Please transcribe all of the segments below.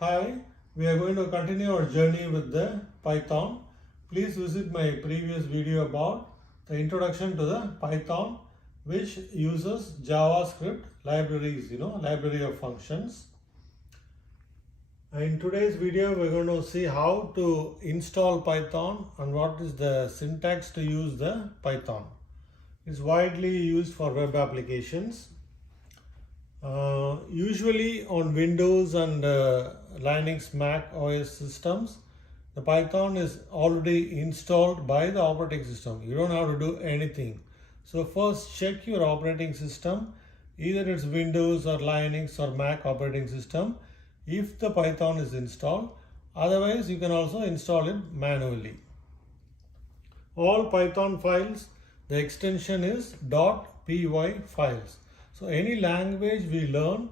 Hi, we are going to continue our journey with the Python. Please visit my previous video about the introduction to the Python, which uses JavaScript libraries, library of functions. In today's video, we're going to see how to install Python and what is the syntax to use the Python. It's widely used for web applications. Usually on Windows and Linux, Mac OS systems, the Python is already installed by the operating system. You don't have to do anything. So first check your operating system, either it's Windows or Linux or Mac operating system, if the Python is installed. Otherwise, you can also install it manually. All Python files, the extension is .py files. So any language we learn,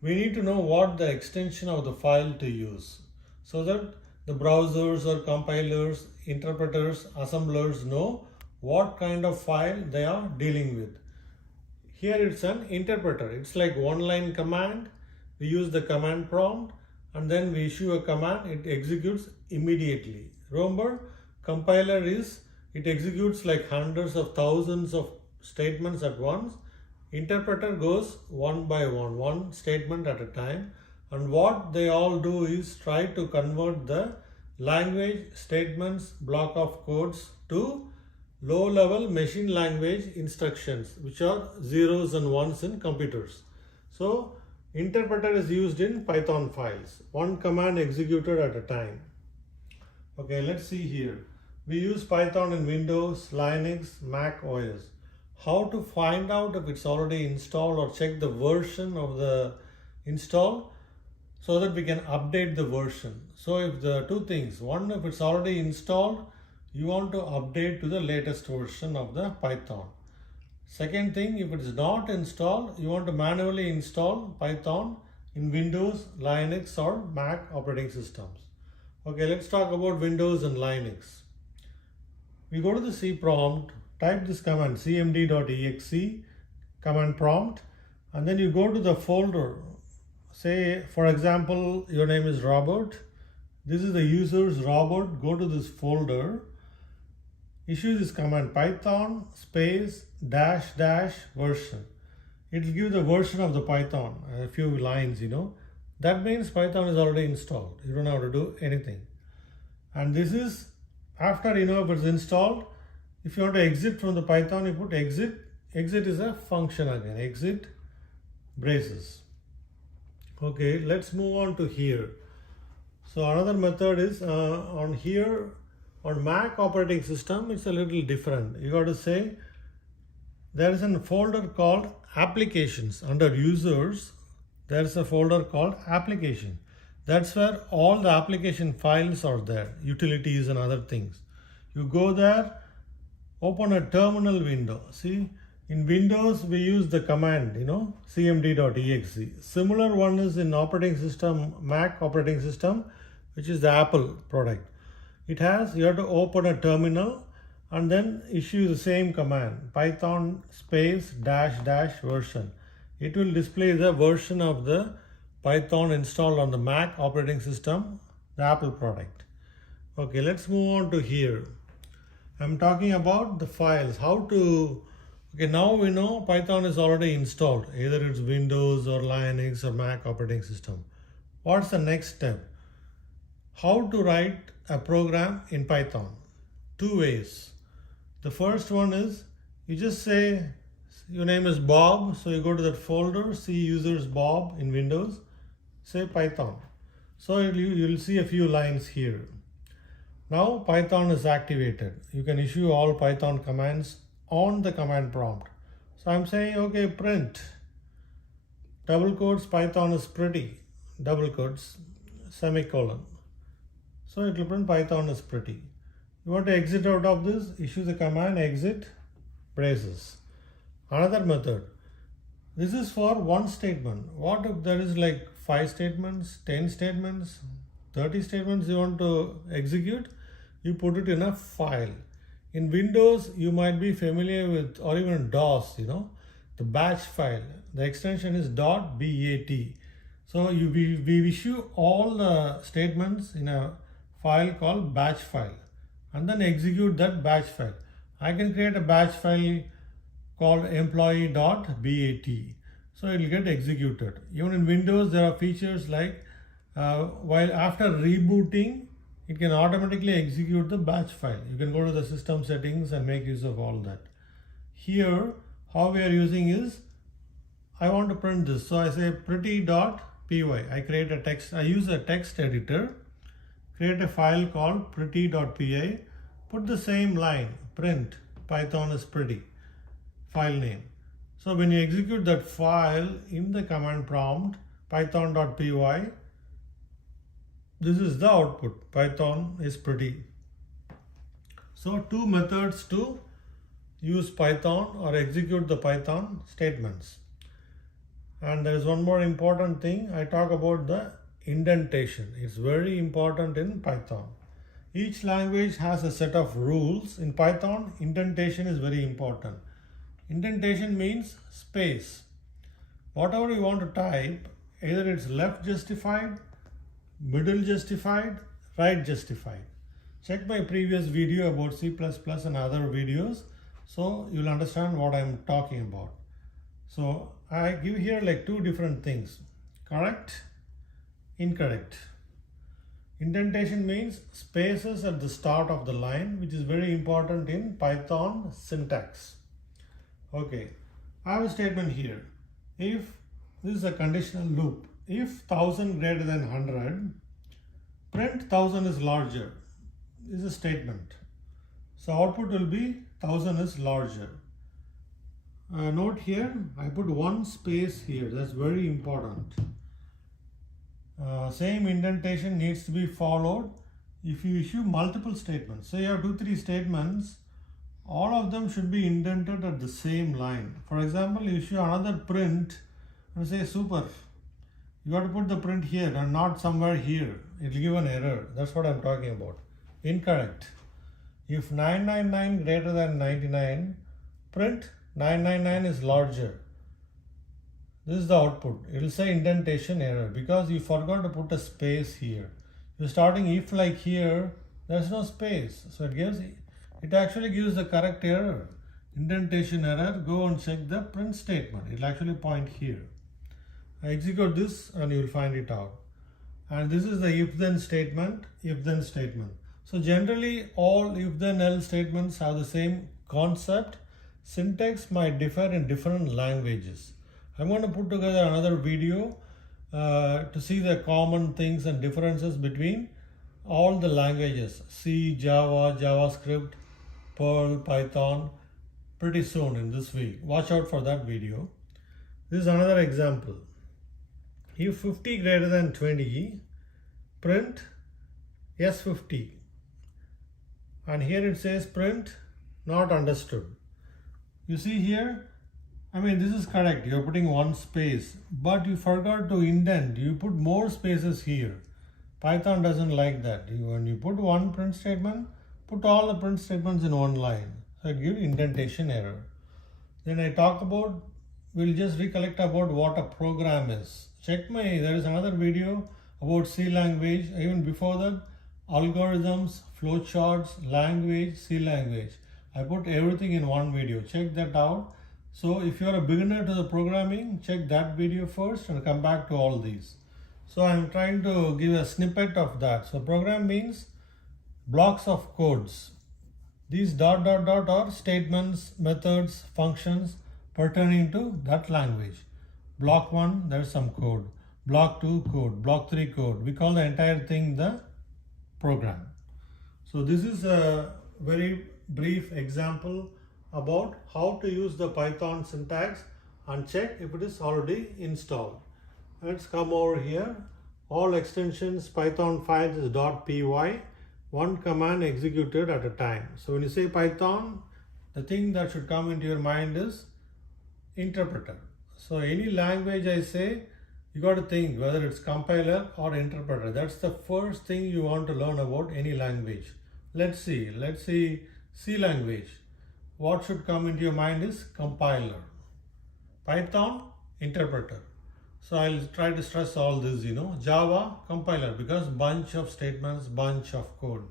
we need to know what the extension of the file to use, so that the browsers or compilers, interpreters, assemblers know what kind of file they are dealing with. Here it's an interpreter. It's like one-line command. We use the command prompt and then we issue a command. It executes immediately. Remember, compiler is, it executes like hundreds of thousands of statements at once. Interpreter goes one by one statement at a time, and what they all do is try to convert the language statements block of codes to low-level machine language instructions, which are zeros and ones in computers. So interpreter is used in Python files, one command executed at a time. Okay, let's see here. We use Python in Windows, Linux, Mac OS. How to find out if it's already installed or check the version of the install so that we can update the version. So if the two things, one, if it's already installed, you want to update to the latest version of the Python. Second thing, if it is not installed, you want to manually install Python in Windows, Linux or Mac operating systems. Okay, let's talk about Windows and Linux. We go to the C prompt, type this command cmd.exe command prompt, and then you go to the folder. Say for example your name is Robert, this is the user's Robert. Go to this folder, issue this command python space dash dash version. It will give the version of the Python, a few lines. That means Python is already installed. You don't have to do anything. And this is after if it's installed. If you want to exit from the Python, you put exit. Exit is a function again. Exit braces. Okay, let's move on to here. So another method is on here on Mac operating system. It's a little different. You got to say there is a folder called applications. Under users, there is a folder called application. That's where all the application files are there, utilities and other things. You go there, open a terminal window. See, in Windows we use the command cmd.exe. Similar one is in operating system, Mac operating system, which is the Apple product. You have to open a terminal and then issue the same command python space dash dash version. It will display the version of the Python installed on the Mac operating system, the Apple product. Okay, let's move on to here. I'm talking about the files, now we know Python is already installed, either it's Windows or Linux or Mac operating system. What's the next step? How to write a program in Python? Two ways. The first one is, you just say your name is Bob, so you go to that folder, see users Bob in Windows, say Python. So you'll see a few lines here. Now Python is activated. You can issue all Python commands on the command prompt. So I'm saying, okay, print, double quotes, Python is pretty, double quotes, semicolon. So it will print Python is pretty. You want to exit out of this, issue the command exit braces. Another method. This is for one statement. What if there is like 5 statements, 10 statements, 30 statements you want to execute? You put it in a file. In Windows, you might be familiar with, or even DOS, the batch file. The extension is .bat. So we issue all the statements in a file called batch file and then execute that batch file. I can create a batch file called employee.bat. So it will get executed. Even in Windows, there are features like while after rebooting, it can automatically execute the batch file. You can go to the system settings and make use of all that. Here, how we are using is, I want to print this. So I say pretty.py. I create a text. I use a text editor, create a file called pretty.py, put the same line, print, Python is pretty, file name. So when you execute that file in the command prompt, python.py, this is the output, Python is pretty. So two methods to use Python or execute the Python statements. And there is one more important thing. I talk about the indentation. It's very important in Python. Each language has a set of rules. In Python, indentation is very important. Indentation means space. Whatever you want to type, either it's left justified, middle justified, right justified. Check my previous video about C++ and other videos, so you'll understand what I'm talking about. So I give here like two different things, correct, incorrect. Indentation means spaces at the start of the line, which is very important in Python syntax. Okay, I have a statement here. If this is a conditional loop, if 1000 greater than 100, print 1000 is larger. This is a statement. So output will be 1000 is larger. Note here, I put one space here. That's very important. Same indentation needs to be followed if you issue multiple statements. So you have 2-3 statements. All of them should be indented at the same line. For example, you issue another print and say super. You got to put the print here and not somewhere here. It will give an error. That's what I'm talking about. Incorrect. If 999 greater than 99, print 999 is larger. This is the output. It will say indentation error because you forgot to put a space here. You're starting if like here, there's no space. So it actually gives the correct error. Indentation error, go and check the print statement. It will actually point here. I execute this and you will find it out. And this is the if-then statement, if-then statement. So generally all if-then else statements have the same concept. Syntax might differ in different languages. I'm going to put together another video to see the common things and differences between all the languages, C, Java, JavaScript, Perl, Python, pretty soon in this week. Watch out for that video. This is another example. If 50 greater than 20, print S50. And here it says print not understood. You see here, I mean this is correct, you're putting one space, but you forgot to indent, you put more spaces here. Python doesn't like that. When you put one print statement, put all the print statements in one line. So it gives indentation error. Then I talk about, we'll just recollect about what a program is. There is another video about C language, even before that, algorithms, flowcharts, language, C language. I put everything in one video. Check that out. So if you're a beginner to the programming, check that video first and come back to all these. So I'm trying to give a snippet of that. So program means blocks of codes. These ... are statements, methods, functions pertaining to that language. Block 1, there's some code. Block 2, code. Block 3, code. We call the entire thing the program. So this is a very brief example about how to use the Python syntax and check if it is already installed. Let's come over here. All extensions Python files is .py, one command executed at a time. So when you say Python, the thing that should come into your mind is interpreter. So any language I say, you got to think whether it's compiler or interpreter. That's the first thing you want to learn about any language. Let's see C language. What should come into your mind is compiler. Python, interpreter. So I'll try to stress all this, Java compiler because bunch of statements, bunch of code.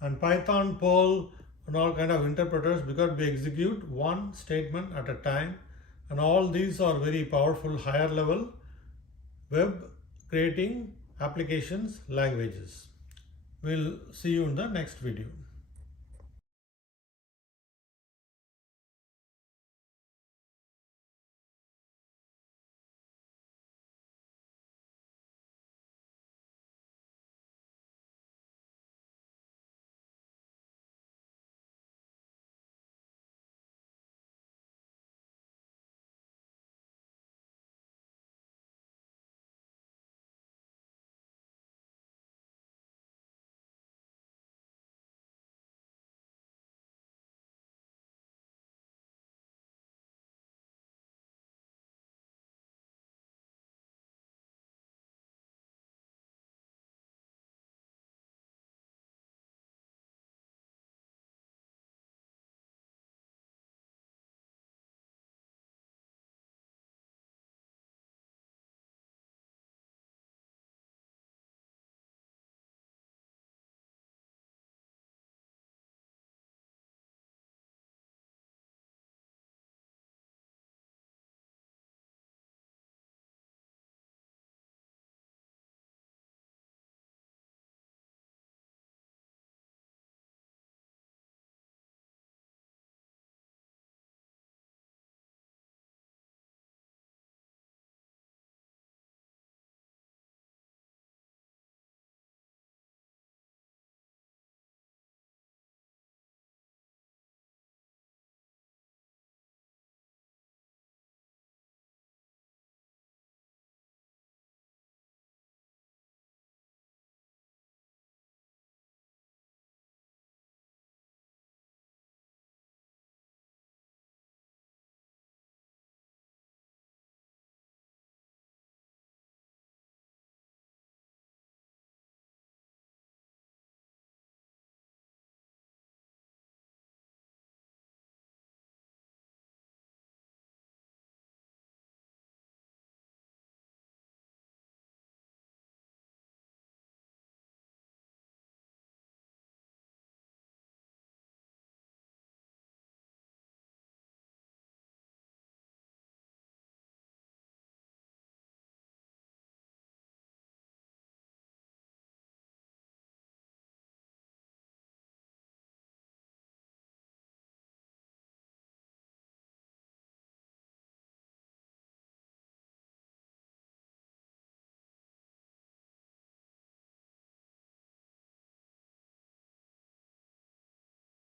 And Python, Perl, and all kind of interpreters because we execute one statement at a time. And all these are very powerful higher level web creating applications languages. We'll see you in the next video.